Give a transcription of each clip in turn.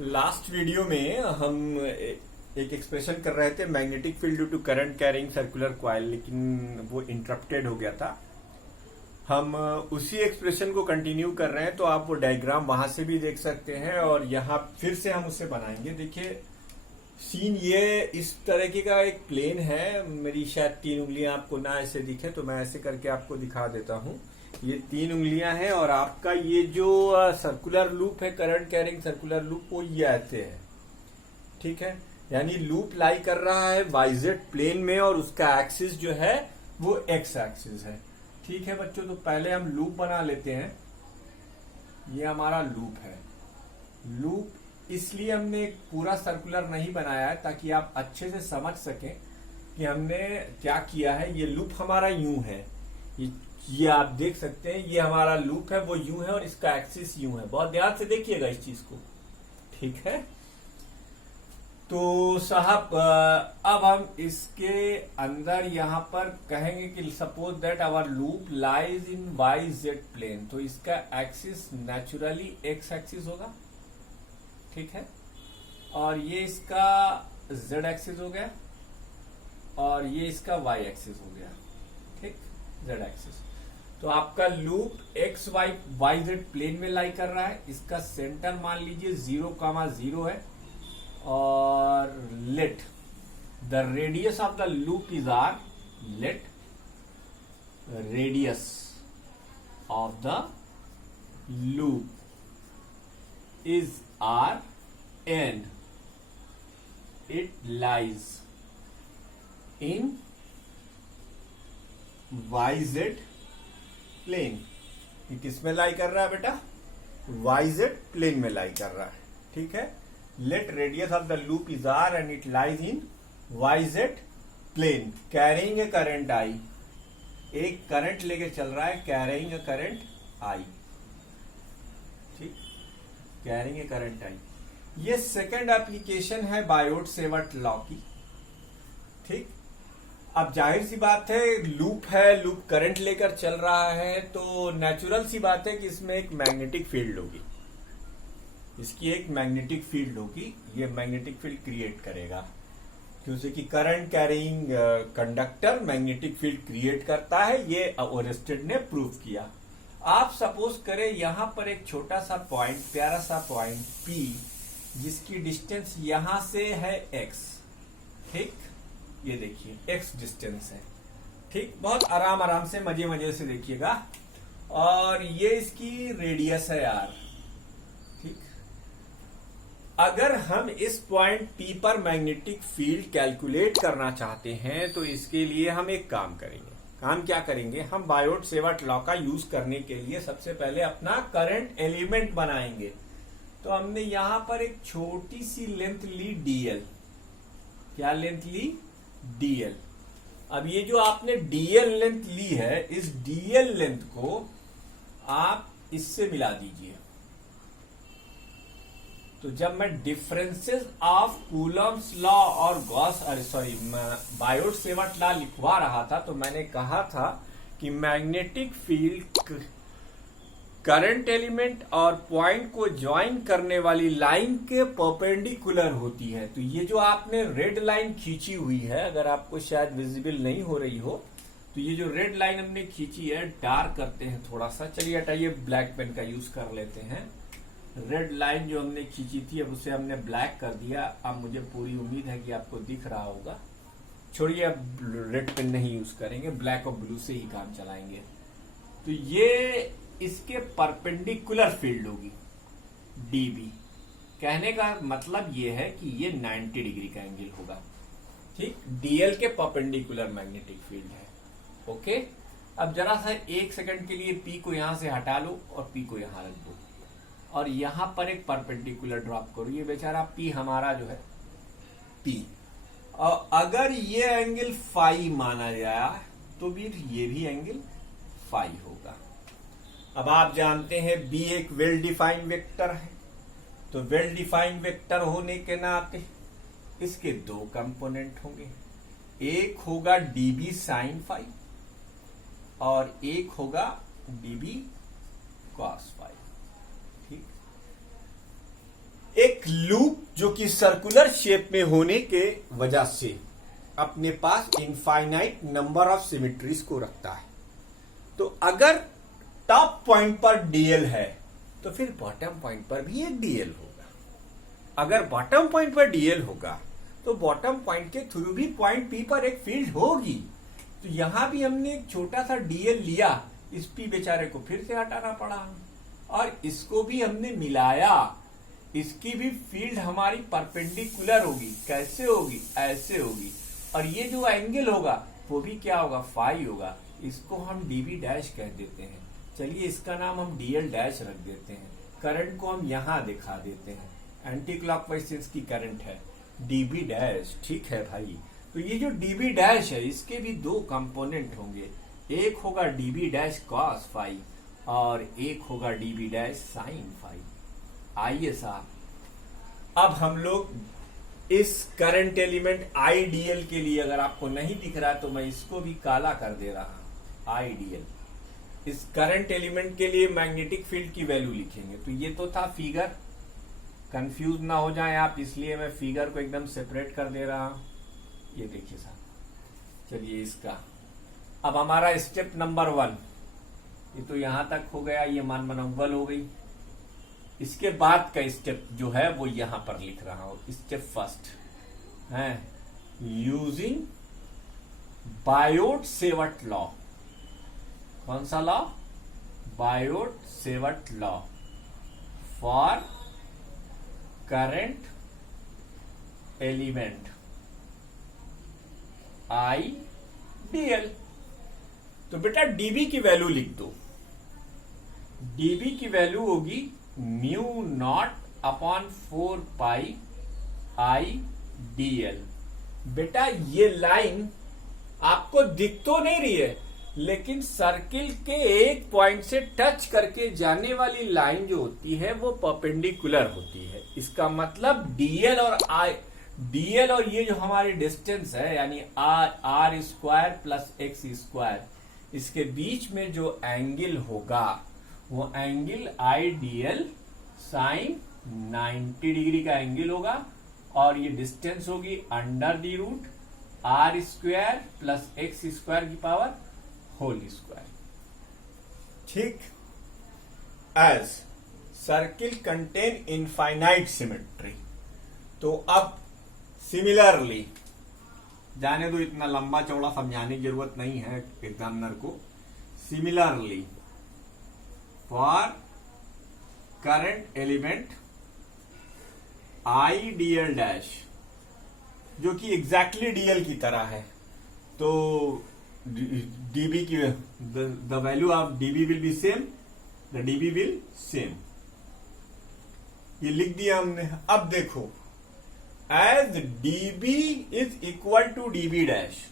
Last video में हम एक एक्सप्रेशन कर रहे थे magnetic field due to current carrying circular coil, लेकिन वो इंटरप्टेड हो गया था। हम उसी एक्सप्रेशन को कंटिन्यू कर रहे हैं, तो आप वो डायग्राम वहां से भी देख सकते हैं और यहाँ फिर से हम उसे बनाएंगे। देखिए सीन ये इस तरीके का एक प्लेन है। मेरी शायद 3 उंगलियां आपको ना ऐसे दिखे, तो मैं ऐसे करके आपको दिखा देता हूँ। ये 3 उंगलियां हैं और आपका ये जो सर्कुलर लूप है, करंट कैरिंग सर्कुलर लूप, वो ये ऐसे है। ठीक है, यानी लूप लाई कर रहा है वाईजेड प्लेन में और उसका एक्सिस जो है वो एक्स एक्सिस है। ठीक है बच्चों, तो पहले हम लूप बना लेते हैं। ये हमारा लूप है। लूप इसलिए हमने एक पूरा सर्कुलर नहीं बनाया है ताकि आप अच्छे से समझ सकें कि हमने क्या किया है। ये लूप हमारा यूं है, ये आप देख सकते हैं, ये हमारा लूप है वो यूं है और इसका एक्सिस यूं है। बहुत ध्यान से देखिएगा इस चीज को। ठीक है, तो साहब अब हम इसके अंदर यहां पर कहेंगे कि suppose that our loop lies in Y Z plane, तो इसका एक्सिस नेचुरली एक्स एक्सिस होगा। ठीक है, और ये इसका जेड एक्सिस हो गया और ये इसका वाई एक्सिस हो गया। ठीक, जेड एक्सिस। तो आपका loop X Y Y Z plane में लाई कर रहा है। इसका सेंटर मान लीजिए 0,0 है और let the radius of the loop is R, let radius of the loop is R and it lies in YZ plane। ये किस में लाई कर रहा है बेटा? YZ प्लेन में लाई कर रहा है। ठीक है, let radius of the loop is R and it lies in YZ plane carrying a current I। एक करंट लेके चल रहा है, carrying a current I। ठीक, कैरिंग ए करंट आई। ये सेकंड एप्लीकेशन है बायोट सेवर्ट लॉ की। ठीक, अब जाहिर सी बात है लूप है, लूप करंट लेकर चल रहा है, तो नेचुरल सी बात है कि इसमें एक मैग्नेटिक फील्ड होगी। इसकी एक मैग्नेटिक फील्ड होगी, ये मैग्नेटिक फील्ड क्रिएट करेगा, क्योंकि current carrying conductor magnetic field create करता है। ये ओरेस्टेड ने प्रूव किया। आप सपोज करें यहां पर एक छोटा सा पॉइंट, प्यारा सा पॉइंट P, जिसकी डिस्टेंस यहां से है x। ठीक, ये देखिए x डिस्टेंस है। ठीक, बहुत आराम आराम से मजे मजे से देखिएगा। और ये इसकी रेडियस है r। ठीक, अगर हम इस पॉइंट P पर मैग्नेटिक फील्ड कैलकुलेट करना चाहते हैं तो इसके लिए हम एक काम करेंगे। काम क्या करेंगे? हम बायोट सेवर्ट लॉ का यूज करने के लिए सबसे पहले अपना करंट एलिमेंट बनाएंगे। तो हमने यहां पर एक छोटी सी लेंथ ली dl। क्या लेंथ ली? dl। अब ये जो आपने dl लेंथ ली है, इस dl लेंथ को आप इससे मिला दीजिए। तो जब मैं डिफरेंसेस ऑफ कूलम्स लॉ और गॉस बायोट सेवर्ट लॉ लिखवा रहा था, तो मैंने कहा था कि मैग्नेटिक फील्ड करंट एलिमेंट और पॉइंट को ज्वाइन करने वाली लाइन के परपेंडिकुलर होती है। तो ये जो आपने रेड लाइन खींची हुई है, अगर आपको शायद विजिबल नहीं हो रही हो, तो ये जो रेड लाइन हमने खींची है, डार्क करते हैं थोड़ा सा। चलिए हटाइए, ब्लैक पेन का यूज कर लेते हैं। रेड लाइन जो हमने खींची थी, अब उसे हमने ब्लैक कर दिया। अब मुझे पूरी उम्मीद है कि आपको दिख रहा होगा। छोड़िए, अब रेड पेन नहीं यूज करेंगे, ब्लैक और ब्लू से ही काम चलाएंगे। तो ये इसके परपेंडिकुलर फील्ड होगी dB। कहने का मतलब ये है कि ये 90 डिग्री का एंगल होगा। ठीक, dl के परपेंडिकुलर मैग्नेटिक फील्ड है। ओके, अब जरा सा 1 सेकंड के लिए P को यहां से हटा लो और P को यहां रख दो और यहां पर एक परपेंडिकुलर ड्रॉप करो। ये बेचारा P हमारा जो है P, और अगर ये एंगल फाई माना जाए तो भी ये भी एंगल फाई होगा। अब आप जानते हैं B एक वेल डिफाइंड वेक्टर है, तो वेल डिफाइंड वेक्टर होने के नाते इसके 2 कंपोनेंट होंगे। एक होगा dB साइन फाई और एक होगा dB cos फाई। एक लूप जो कि सर्कुलर शेप में होने के वजह से अपने पास इनफाइनाइट नंबर ऑफ सिमेट्रीज को रखता है। तो अगर टॉप पॉइंट पर डीएल है तो फिर बॉटम पॉइंट पर भी एक डीएल होगा। अगर बॉटम पॉइंट पर डीएल होगा तो बॉटम पॉइंट के थ्रू भी पॉइंट पी पर एक फील्ड होगी। तो यहां भी हमने एक छोटा सा डीएल लिया, इस पी बेचारे को फिर से हटाना पड़ा और इसको भी हमने मिलाया। इसकी भी फील्ड हमारी परपेंडिकुलर होगी। कैसे होगी? ऐसे होगी। और ये जो एंगल होगा वो भी क्या होगा? फाई होगा। इसको हम डीबी डैश कह देते हैं। चलिए इसका नाम हम डीएल डैश रख देते हैं। करंट को हम यहां दिखा देते हैं। एंटी क्लॉकवाइज से इसकी करंट है डीबी डैश। ठीक है भाई। तो ये जो डीबी डैश है इसके भी दो कंपोनेंट होंगे। एक होगा डीबी डैश कॉस फाई और एक होगा डीबी डैश साइन फाई। आइए साहब अब हम लोग इस करंट एलिमेंट आईडीएल के लिए, अगर आपको नहीं दिख रहा है तो मैं इसको भी काला कर दे रहा हूं। आईडीएल इस करंट एलिमेंट के लिए मैग्नेटिक फील्ड की वैल्यू लिखेंगे। तो ये तो था फिगर, कंफ्यूज ना हो जाए आप, इसलिए मैं फिगर को एकदम सेपरेट कर दे रहा हूं। ये देखिए साहब। चलिए इसका अब हमारा स्टेप नंबर 1 ये तो यहां तक हो गया, ये मान मनोबल हो गई। इसके बाद का स्टेप जो है वो यहां पर लिख रहा हूं। स्टेप फर्स्ट है यूजिंग बायोट सेवर्ट लॉ। कौन सा law? Biot Savart law for current element I DL. तो बेटा डीबी की वैल्यू लिख दो। डीबी की वैल्यू होगी mu naught upon 4 pi I DL. बेटा ये लाइन आपको दिख तो नहीं रही है, लेकिन सर्किल के एक पॉइंट से टच करके जाने वाली लाइन जो होती है वो परपेंडिकुलर होती है। इसका मतलब डीएल और ये जो हमारी डिस्टेंस है यानी R square plus X square, इसके बीच में जो एंगल होगा वो एंगल आईडीएल साइन 90 डिग्री का एंगल होगा और ये डिस्टेंस होगी under the root R square plus X square की पावर होल स्क्वायर। ठीक। As circle contain infinite symmetry. तो अब सिमिलरली, जाने दो इतना लंबा चौड़ा समझाने की जरूरत नहीं है एग्जामिनर को। Similarly for current element I DL dash, जो कि एग्जैक्टली डीएल की तरह है, तो डीबी की the value of DB will be same, the DB will same. ये लिख दिया हमने। अब देखो as DB is equal to DB dash,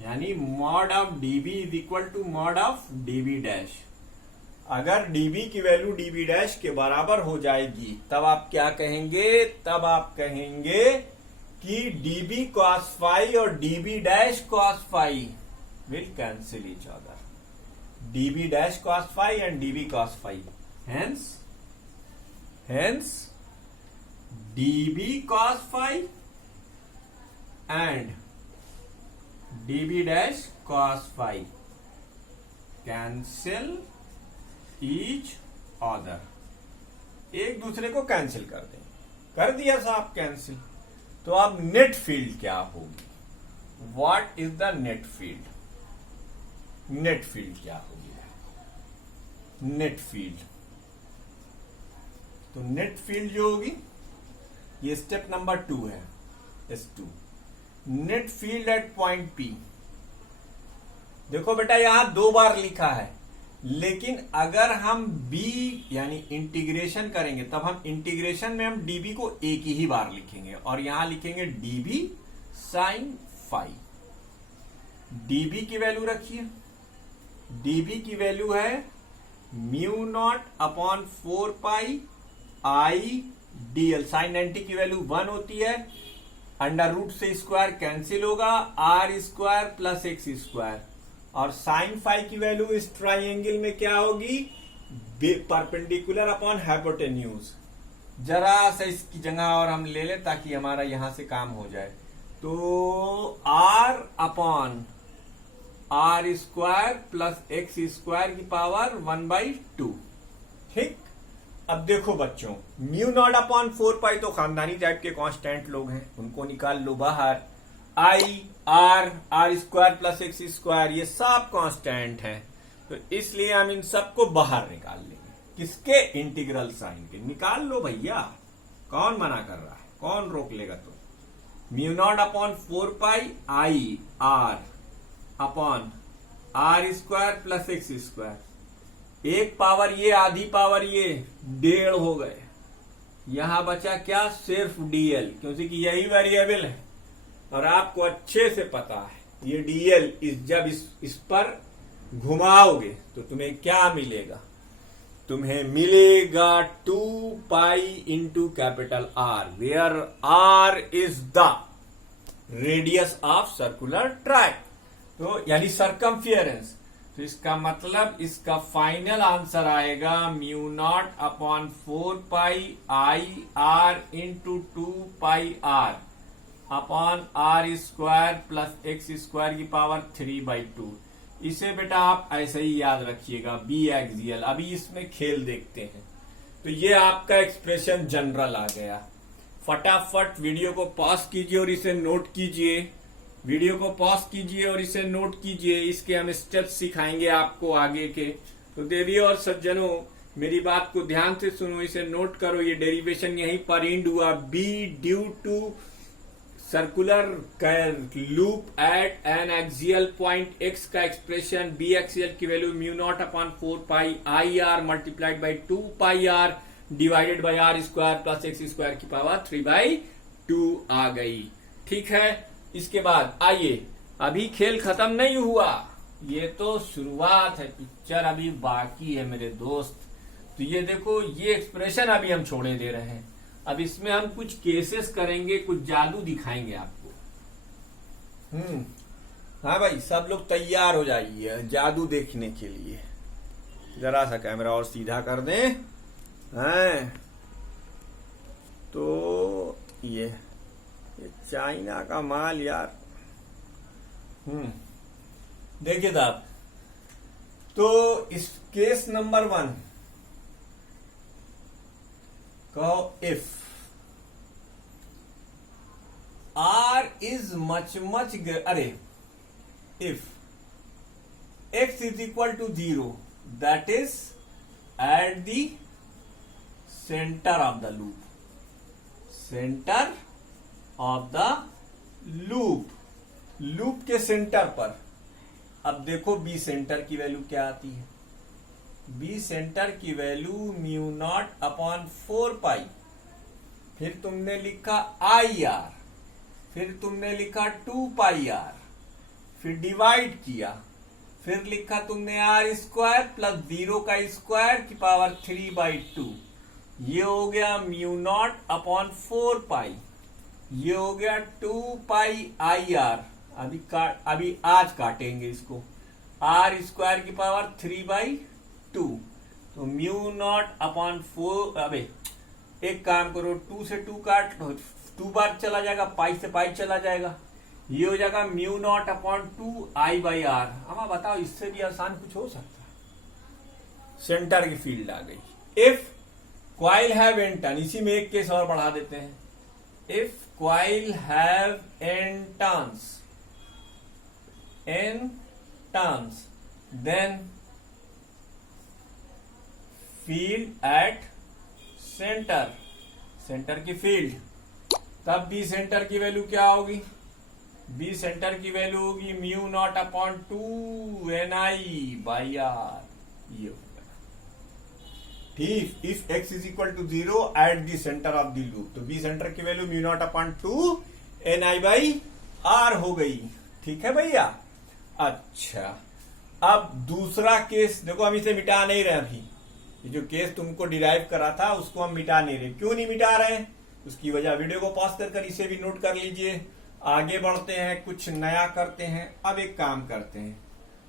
यानी mod of DB is equal to mod of DB dash. अगर डीबी की वैल्यू डीबी डैश के बराबर हो जाएगी तब आप क्या कहेंगे? तब आप कहेंगे कि डीबी कॉस फाई और dB dash cos phi will cancel each other. DB dash cos phi and dB cos phi, hence dB cos phi and dB dash cos phi cancel each other. एक दूसरे को cancel कर दें। कर दिया साहब cancel. तो अब नेट फील्ड क्या होगी? What is the net field? Net field क्या होगी? नेट फील्ड, तो नेट फील्ड जो होगी ये स्टेप नंबर 2 है, S2। Net field at point P। देखो बेटा यहां 2 बार लिखा है, लेकिन अगर हम B यानी इंटीग्रेशन करेंगे तब हम इंटीग्रेशन में हम dB को एक ही बार लिखेंगे और यहां लिखेंगे dB साइन फाई। dB की वैल्यू रखिए। dB की वैल्यू है mu naught upon 4 pi I dl. Sine 90 की वैल्यू 1 होती है, अंडर रूट से स्क्वायर कैंसिल होगा, R square plus X square. और साइन फाई की वैल्यू इस ट्राइंगल में क्या होगी? Perpendicular upon hypotenuse. जरा सा इसकी जगह और हम ले लें ताकि हमारा यहां से काम हो जाए। तो r upon R square plus X square की पावर 1/2। ठीक। अब देखो बच्चों, म्यू नॉट अपॉन 4 पाई तो खानदानी टाइप के कांस्टेंट लोग हैं, उनको निकाल लो बाहर। I R square plus X square ये सब कांस्टेंट हैं, तो इसलिए हम इन सबको बाहर निकाल लेंगे। किसके? इंटीग्रल साइन के। निकाल लो भैया, कौन मना कर रहा है, कौन रोक लेगा? तो mu naught upon 4 pi I R upon R square plus X square, एक पावर ये आधी पावर ये 1.5 हो गए। यहां बचा क्या? सिर्फ डीएल, क्योंकि यही वेरिएबल है और आपको अच्छे से पता है ये डीएल जब इस पर घुमाओगे तो तुम्हें क्या मिलेगा? तुम्हें मिलेगा 2 pi into capital R, where R is the radius of circular track, तो यानी सरकमफियरेंस। तो इसका मतलब इसका फाइनल आंसर आएगा mu naught upon 4 pi I R into 2 pi R upon R square plus X square की पावर 3/2। इसे बेटा आप ऐसे ही याद रखिएगा, बी एक्सियल। अभी इसमें खेल देखते हैं। तो ये आपका एक्सप्रेशन जनरल आ गया। फटाफट वीडियो को पॉज कीजिए और इसे नोट कीजिए। वीडियो को पॉज कीजिए और इसे नोट कीजिए। इसके हम स्टेप्स सिखाएंगे आपको आगे के। तो देवी और सज्जनों, मेरी बात को ध्यान से सुनो, इसे नोट करो। ये डेरिवेशन यहीं पर एंड हुआ। B due to circular loop at an axial point X का एक्सप्रेशन बी एक्सियल की value mu naught upon 4 pi I R multiplied by 2 pi R divided by R square plus X square की power 3/2 आ गई। ठीक है। इसके बाद आइए, अभी खेल खत्म नहीं हुआ, ये तो शुरुआत है, पिक्चर अभी बाकी है मेरे दोस्त। तो ये देखो, ये एक्सप्रेशन अभी हम छोड़े दे रहे हैं। अब इसमें हम कुछ केसेस करेंगे, कुछ जादू दिखाएंगे आपको। हाँ भाई, सब लोग तैयार हो जाइए जादू देखने के लिए। जरा सा कैमरा और सीधा कर दें। हैं तो ये चाइना का माल यार। देखिए साहब, तो इस केस नंबर 1 कहो, इफ R is much अरे if x is equal to 0, that is at the center of the loop, center of the loop, loop के सेंटर पर। अब देखो बी सेंटर की वैल्यू क्या आती है। बी सेंटर की वैल्यू म्यू नॉट अपॉन 4 पाई, फिर तुमने लिखा आई आर, फिर तुमने लिखा 2 पाई आर, फिर डिवाइड किया, फिर लिखा तुमने आर स्क्वायर प्लस 0 का स्क्वायर की पावर 3/2। ये हो गया म्यू नॉट अपॉन 4 पाई, ये हो गया 2 पाई आई आर। अभी आज काटेंगे इसको, आर स्क्वायर की पावर 3/2। तो म्यू नॉट अपॉन 4, अबे एक काम करो, 2 से 2 काट लो, 2 बार चला जाएगा, पाई से पाई चला जाएगा। ये हो जाएगा mu naught upon 2 I by R. अब बताओ, इससे भी आसान कुछ हो सकता है। सेंटर की फील्ड आ गई। If coil have N turn, इसी में एक केस और बढ़ा देते हैं। If coil have N turns then field at centre, centre की फील्ड, तब बी सेंटर की वैल्यू क्या होगी? बी सेंटर की वैल्यू होगी mu naught upon 2 N I by R. ये होगा ठीक। If X is equal to 0 at the centre of the loop, तो बी सेंटर की value mu naught upon 2 N I by R हो गई। ठीक है भैया। अच्छा, अब दूसरा केस देखो, हम इसे मिटा नहीं रहे। अभी ये जो केस तुमको डिराइव करा था उसको हम मिटा नहीं रहे। क्यों नहीं मिटा रहे हैं? उसकी वजह वीडियो को पॉज कर इसे भी नोट कर लीजिए। आगे बढ़ते हैं, कुछ नया करते हैं। अब एक काम करते हैं,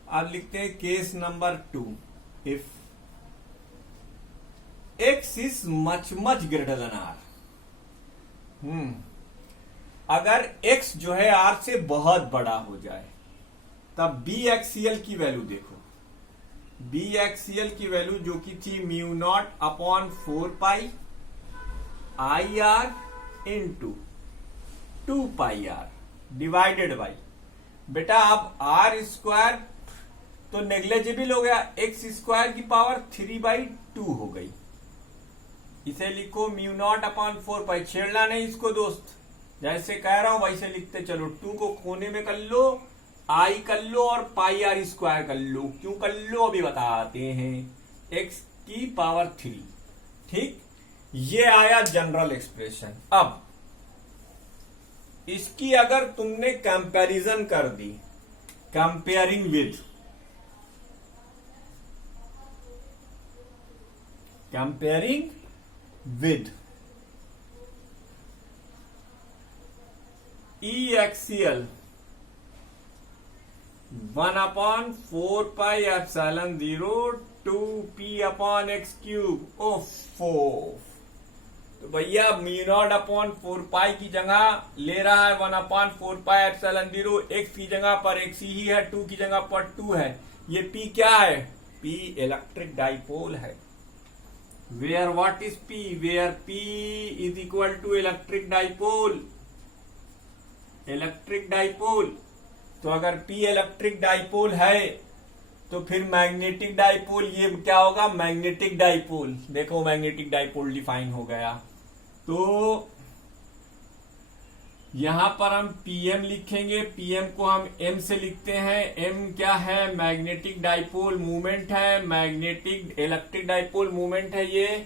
अब लिखते हैं case number 2। If x is much much greater than r। अगर x जो है r से बहुत बड़ा हो जाए तब बी एक्सीएल की वैल्यू देखो। बी एक्सीएल की वैल्यू जो कि थी mu naught upon 4 pi I R into 2 pi R divided by, बेटा अब आर स्क्वायर तो नेग्लेजिबल हो गया, एक्स स्क्वायर की पावर 3/2 हो गई। इसे लिखो म्यू नॉट अपॉन 4 पाई, छेड़ना नहीं इसको दोस्त, जैसे कह रहा हूं वैसे लिखते चलो। 2 को कोने में कर लो, आई कर लो और पाई आर स्क्वायर कर लो। क्यों कर लो अभी बताते हैं। एक्स की पावर 3, ठीक। ये आया जनरल एक्सप्रेशन। अब इसकी अगर तुमने कंपैरिजन कर दी, comparing with, comparing with E एक्सीएल 1/4 pi epsilon 0 2p upon x cube. ओफो, तो भैया म्यू नॉट अपॉन 4 पाई की जगह ले रहा है 1/4 पाई एप्सिलॉन 0, एक्स की जगह पर एक्स ही है, 2 की जगह पर 2 है। ये p क्या है? p इलेक्ट्रिक डाइपोल है। Where what is p? Where p is equal to electric dipole. Electric dipole, तो अगर p इलेक्ट्रिक डाइपोल है तो फिर मैग्नेटिक डाइपोल ये क्या होगा? Magnetic dipole. देखो मैग्नेटिक डाइपोल डिफाइन हो गया। तो यहां पर हम pm लिखेंगे, pm को हम m से लिखते हैं। m क्या है? मैग्नेटिक डाइपोल मूवमेंट है, मैग्नेटिक इलेक्ट्रिक डाइपोल मूवमेंट है ये।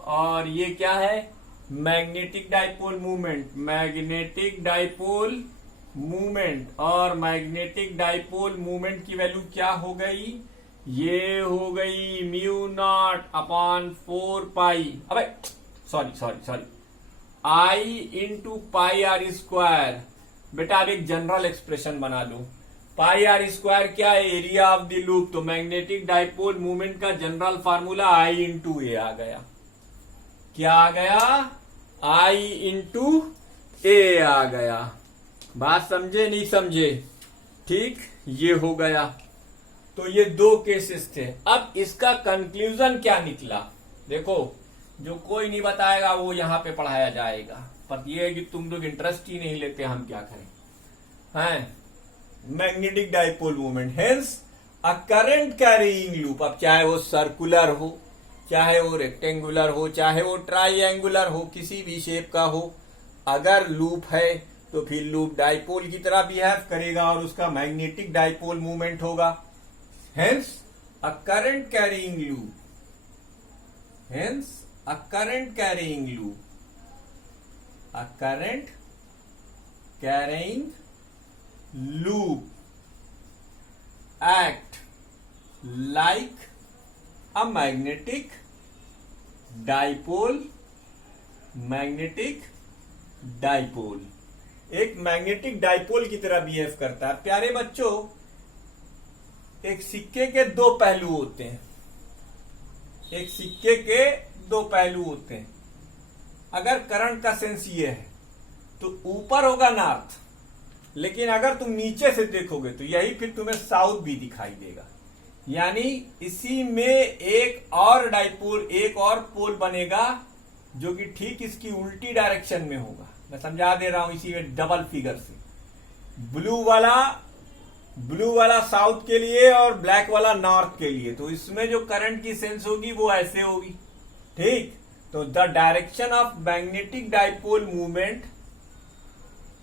और ये क्या है? Magnetic dipole movement, magnetic dipole movement. और मैग्नेटिक डाइपोल मूवमेंट की वैल्यू क्या हो गई? ये हो गई म्यू नॉट अपॉन 4 पाई, अबे sorry I into pi R square. बेटा अब एक जनरल एक्सप्रेशन बना लो। पाई आर स्क्वायर क्या है? Area of the loop. तो मैग्नेटिक डाइपोल मूवमेंट का जनरल फार्मूला आई इंटू ए आ गया। क्या आ गया? आई इंटू ए आ गया। बात समझे नहीं समझे? ठीक, ये हो गया। तो ये 2 केसेस थे। अब इसका कंक्लूजन क्या निकला? देखो, जो कोई नहीं बताएगा वो यहां पे पढ़ाया जाएगा, पर ये है कि तुम लोग इंटरेस्ट ही नहीं लेते, हम क्या करें। हैं magnetic dipole movement, hence a current carrying loop. अब चाहे वो सर्कुलर हो, चाहे वो रेक्टेंगुलर हो, चाहे वो ट्राइएंगुलर हो, किसी भी शेप का हो, अगर लूप है तो फिर लूप डाइपोल की तरह बिहेव करेगा और उसका मैग्नेटिक डाइपोल मूवमेंट होगा। Hence a current carrying loop, hence a current carrying loop, a current carrying loop act like a magnetic dipole, magnetic dipole एक मैग्नेटिक डाइपोल की तरह बिहेव करता है। प्यारे बच्चों, एक सिक्के के 2 पहलू होते हैं। एक सिक्के के 2 पहलू होते हैं। अगर करंट का सेंस ये है तो ऊपर होगा नॉर्थ, लेकिन अगर तुम नीचे से देखोगे तो यही फिर तुम्हें साउथ भी दिखाई देगा। यानी इसी में एक और डाइपोल, एक और पोल बनेगा जो कि ठीक इसकी उल्टी डायरेक्शन में होगा। मैं समझा दे रहा हूं इसी में डबल फिगर से। ब्लू वाला साउथ के लिए और ब्लैक वाला नॉर्थ के लिए। तो इसमें जो करंट की सेंस होगी वो ऐसे होगी, ठीक। तो the direction of magnetic dipole movement,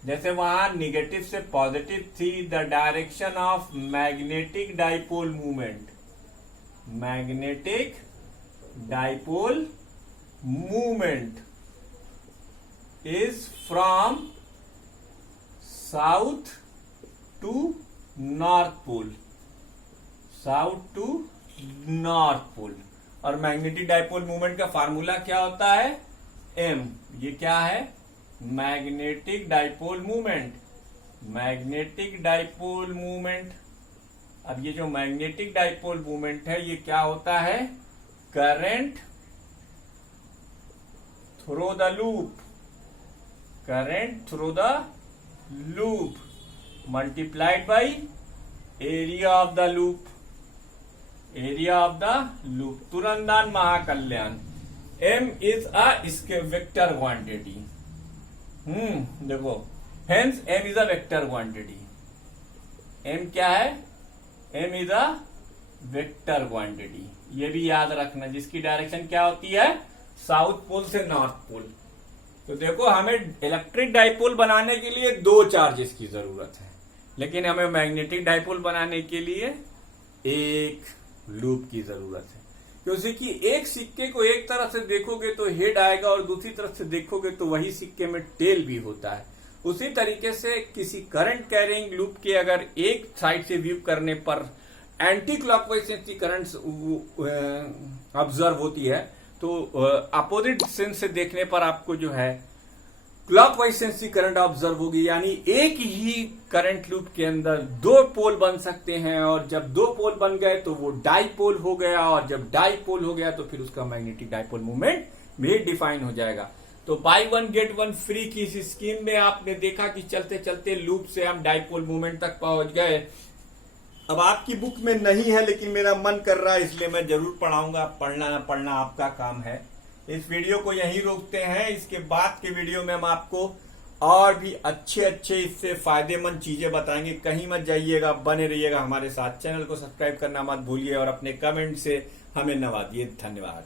जैसे वहां निगेटिव से पॉजिटिव थी, the direction of magnetic dipole movement, magnetic dipole movement is from south to north pole, south to north pole. और मैग्नेटिक डाइपोल मूवमेंट का फार्मूला क्या होता है? m। ये क्या है? Magnetic dipole movement, magnetic dipole movement. अब ये जो मैग्नेटिक डाइपोल मूवमेंट है ये क्या होता है? Current through the loop, current through the loop multiplied by area of the loop, area of the loop. तुरंदान महाकल्याण, m इज अ इसके वेक्टर क्वांटिटी। देखो, hence m is a vector quantity. m क्या है? m is a vector quantity. ये भी याद रखना, जिसकी डायरेक्शन क्या होती है? साउथ पोल से नॉर्थ पोल। तो देखो, हमें इलेक्ट्रिक डाइपोल बनाने के लिए 2 चार्जेस की जरूरत है, लेकिन हमें मैग्नेटिक डाइपोल बनाने के लिए एक लूप की जरूरत है। क्योंकि एक सिक्के को एक तरफ से देखोगे तो हेड आएगा और दूसरी तरफ से देखोगे तो वही सिक्के में टेल भी होता है। उसी तरीके से किसी करंट कैरिंग लूप के अगर एक साइड से व्यू करने पर एंटी क्लॉकवाइज से करंट ऑब्जर्व होती है, तो अपोजिट सेंस से देखने पर आपको जो है क्लॉकवाइज सेंस की करंट ऑब्जर्व होगी। यानी एक ही करंट लूप के अंदर 2 पोल बन सकते हैं, और जब 2 पोल बन गए तो वो डाइपोल हो गया, और जब डाइपोल हो गया तो फिर उसका मैग्नेटिक डाइपोल मूवमेंट भी डिफाइन हो जाएगा। तो बाय 1 गेट 1 फ्री की इस स्कीम में आपने देखा कि चलते चलते लूप से हम डाइपोल मूवमेंट तक पहुंच गए। अब आपकी बुक में नहीं है, लेकिन मेरा मन कर रहा है, इसलिए मैं जरूर पढ़ाऊंगा। पढ़ना ना पढ़ना आपका काम है। इस वीडियो को यहीं रोकते हैं। इसके बाद के वीडियो में हम आपको और भी अच्छे अच्छे इससे फायदेमंद चीजें बताएंगे। कहीं मत जाइएगा, बने रहिएगा हमारे साथ। चैनल को सब्सक्राइब करना मत भूलिए और अपने कमेंट से हमें नवाजिए। धन्यवाद।